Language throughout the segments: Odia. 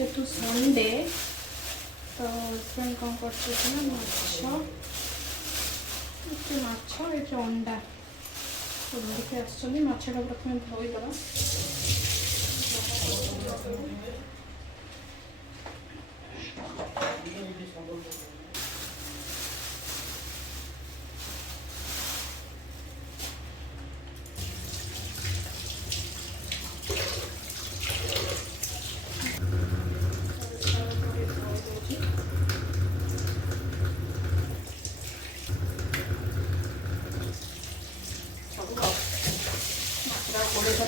जेहेतु संडे तो हजबैंड कौन करते अंडा तो धरिक आसटा प्रथम धोईदेवा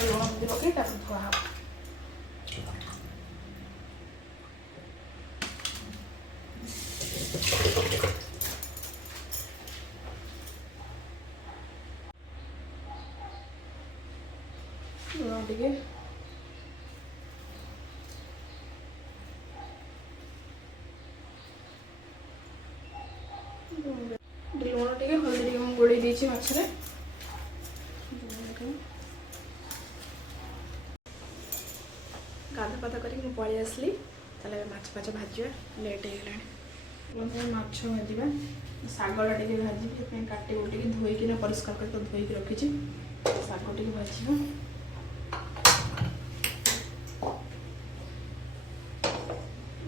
लुण पकई धुआ हम लुण टे लुण टे हल्दी टे गोड़े देछि मछरे गाधा पाधा करके पलि आसली माछ फाछ भाजा लेट हो गला माछ भाजा शागटा टे भाजी काटे कुटिकी धोईकिना परिष्कार कर धोईकी रखी शाग टे भाजा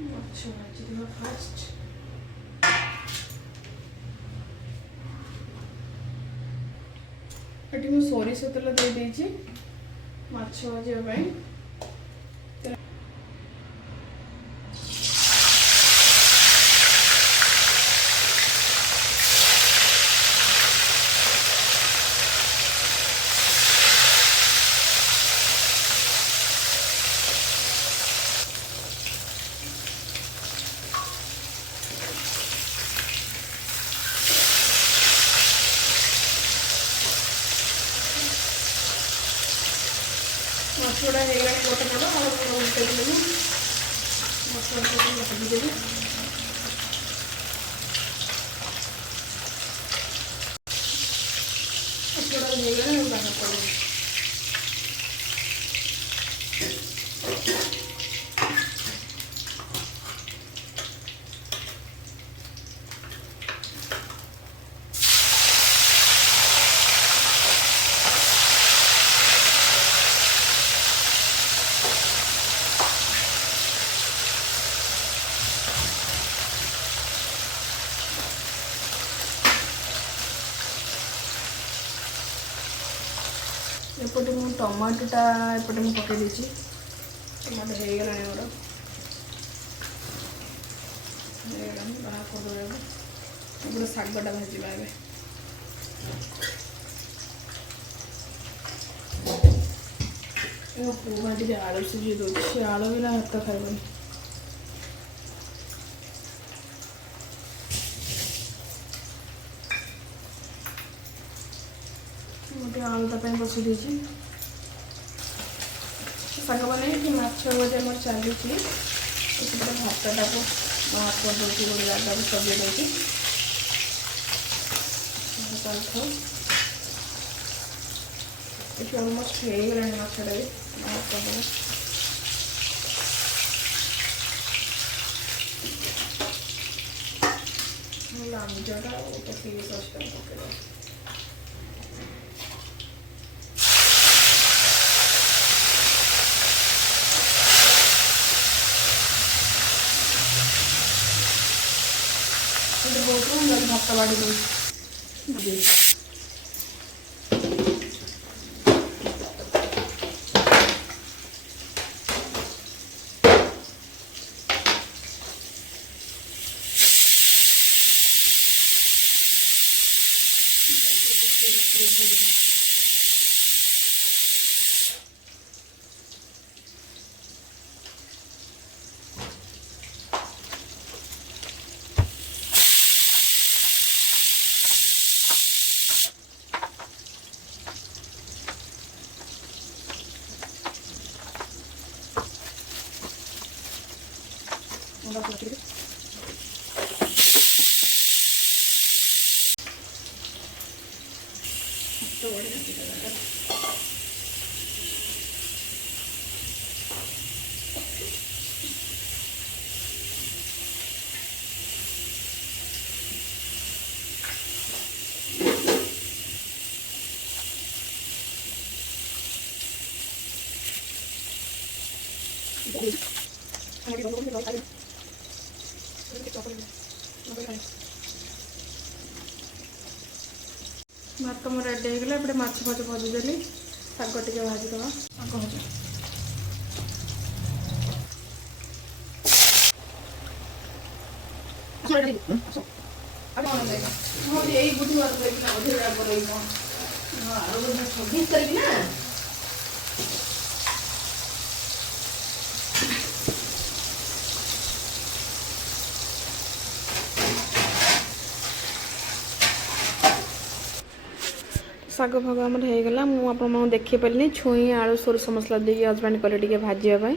माछ भाजी फास्ट ये सोरिष तेल दे देछि माछ भाजा मसला हो गला गोटे नब और उल्टे देवी मसला भाजीदेवी मसला हो गला बाहर कर एपटे मु टमाटोटा एपटे मु पकई देछि टमाटो हो गला मोर बाहर कर शागटा भाजवा पुआ टे आलू सिझे दूसरी आलू बिना भात खाइबनी गोटे आलूटा बसई देछि शाग बन माछ भजा मोर चली भातटा को बाहर कर दूसरी गोटे जगह सजे देछि ये अलमोस्ट हो गला माछटा भी बाहर कर लांजटा गोटे पीस पकड़ भात बाड़ी दे ଭାତ ମୋର ରେଡ଼ି ହେଇଗଲା। ଏପଟେ ମାଛ ଫାଛ ଭାଜିଦେଲି, ଶାଗ ଟିକେ ଭାଜିଦେବା। ଶାଗ ଭଜା ଏଇ ବୁଧବାର 26 ତାରିଖ ନା। ଶାଗ ଫାଗ ଆମର ହେଇଗଲା। ମୁଁ ଆପଣମାନଙ୍କୁ ଦେଖେଇ ପାରିଲିନି। ଛୁଇଁ ଆଳୁ ସୋରିଷ ମସଲା ଦେଇକି ହଜବେଣ୍ଡ କଲେ ଟିକେ ଭାଜିବା ପାଇଁ।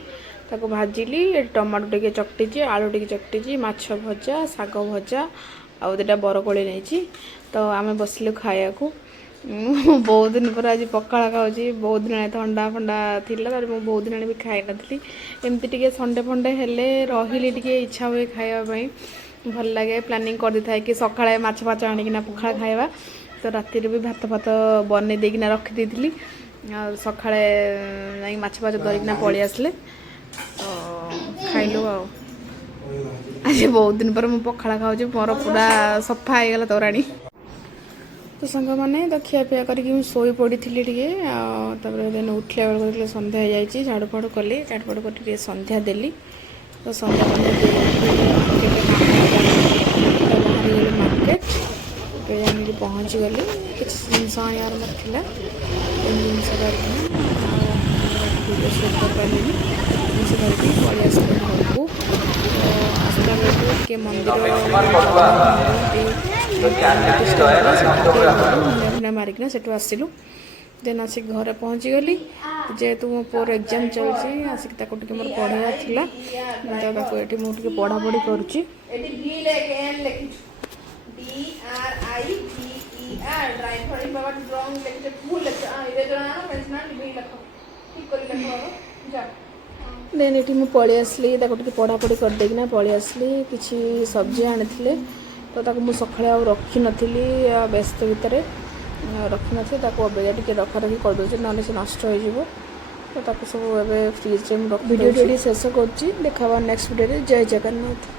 ତାକୁ ଭାଜିଲି। ଟମାଟୋ ଟିକେ ଚକଟିଛି, ଆଳୁ ଟିକେ ଚକଟିଛି, ମାଛ ଭଜା, ଶାଗ ଭଜା ଆଉ ଦୁଇଟା ବରକୋଳି ନେଇଛି। ତ ଆମେ ବସିଲୁ ଖାଇବାକୁ। ମୁଁ ବହୁତ ଦିନ ପରେ ଆଜି ପଖାଳ ଖାଉଛି। ବହୁତ ଦିନ ଥଣ୍ଡା ଫଣ୍ଡା ଥିଲା, ତାପରେ ମୁଁ ବହୁତ ଦିନ ବି ଖାଇନଥିଲି। ଏମିତି ଟିକେ ସଣ୍ଡେ ଫଣ୍ଡେ ହେଲେ ରହିଲେ ଟିକେ ଇଚ୍ଛା ହୁଏ ଖାଇବା ପାଇଁ, ଭଲ ଲାଗେ। ପ୍ଲାନିଂ କରିଦେଇଥାଏ କି ସକାଳେ ମାଛ ଫାଛ ଆଣିକିନା ପଖାଳ ଖାଇବା। ତ ରାତିରେ ବି ଭାତ ଫାତ ବନେଇ ଦେଇକିନା ରଖିଦେଇଥିଲି। ଆଉ ସକାଳେ ଯାଇକି ମାଛ ଫାଛ ଧରିକିନା ପଳେଇ ଆସିଲେ, ତ ଖାଇଲୁ ଆଉ। ଆଜି ବହୁତ ଦିନ ପରେ ମୁଁ ପଖାଳ ଖାଉଛି, ମୋର ପୁରା ସଫା ହେଇଗଲା ତୋରାଣୀ। ତ ସାଙ୍ଗମାନେ ତ ଖିଆପିଆ କରିକି ମୁଁ ଶୋଇ ପଡ଼ିଥିଲି ଟିକେ। ଆଉ ତାପରେ ଦେନ୍ ଉଠିଲା ବେଳକୁ ଦେଖିଲେ ସନ୍ଧ୍ୟା ହେଇଯାଇଛି। ଝାଡ଼ୁ ଫାଡ଼ୁ କଲି, ଝାଡ଼ୁ ଫାଡ଼ୁ କରି ଟିକେ ସନ୍ଧ୍ୟା ଦେଲି। ତ ସନ୍ଧ୍ୟା ଫନ୍ଧ୍ୟା ଦେଇକି ମାର୍କେଟରେ କାମ ବାହାରିଗଲି ମାର୍କେଟ। ଯାଇକି ପହଞ୍ଚିଗଲି। କିଛି ଜିନିଷ ଆଣିବାର ମୋର ଥିଲା, ଜିନିଷ ଧରିକିନା ଆଉ ଭିଡ଼ିଓ ସୁଟ୍ କରିପାରିଲିନି। ଜିନିଷ ଧରିକି ପଳେଇ ଆସିଲି ଘରକୁ। ତ ଆସିଲା ବେଳକୁ ଟିକେ ମନ୍ଦିର ଜଗନ୍ନାଥ ମନ୍ଦିର ମୁଣ୍ଡିଆ ଫୁଣ୍ଡିଆ ମାରିକିନା ସେଠୁ ଆସିଲୁ। ଦେନ୍ ଆସିକି ଘରେ ପହଞ୍ଚିଗଲି। ଯେହେତୁ ମୋ ପୁଅର ଏକ୍ଜାମ୍ ଚାଲିଛି, ଆସିକି ତାକୁ ଟିକେ ମୋର ପଢ଼ିବାର ଥିଲା, ତ ତାକୁ ଏଠି ମୁଁ ଟିକେ ପଢ଼ାପଢ଼ି କରୁଛି। ଦେନ୍ ଏଠି ମୁଁ ପଳେଇ ଆସିଲି, ତାକୁ ଟିକେ ପଢ଼ାପଢ଼ି କରିଦେଇକିନା ପଳେଇ ଆସିଲି। କିଛି ସବଜି ଆଣିଥିଲେ, ତ ତାକୁ ମୁଁ ସକାଳେ ଆଉ ରଖିନଥିଲି, ବ୍ୟସ୍ତ ଭିତରେ ରଖିନଥିଲି। ତାକୁ ଅବେଗା ଟିକେ ରଖାରଖି କରିଦେଉଛି, ନହେଲେ ସେ ନଷ୍ଟ ହେଇଯିବ। ତ ତାକୁ ସବୁ ଏବେ ଫ୍ରିଜ୍ରେ ମୁଁ ରଖି ଭିଡ଼ିଓଟି ଏଠି ଶେଷ କରୁଛି। ଦେଖା ହେବା ନେକ୍ସଟ ଭିଡ଼ିଓରେ। ଜୟ ଜଗନ୍ନାଥ।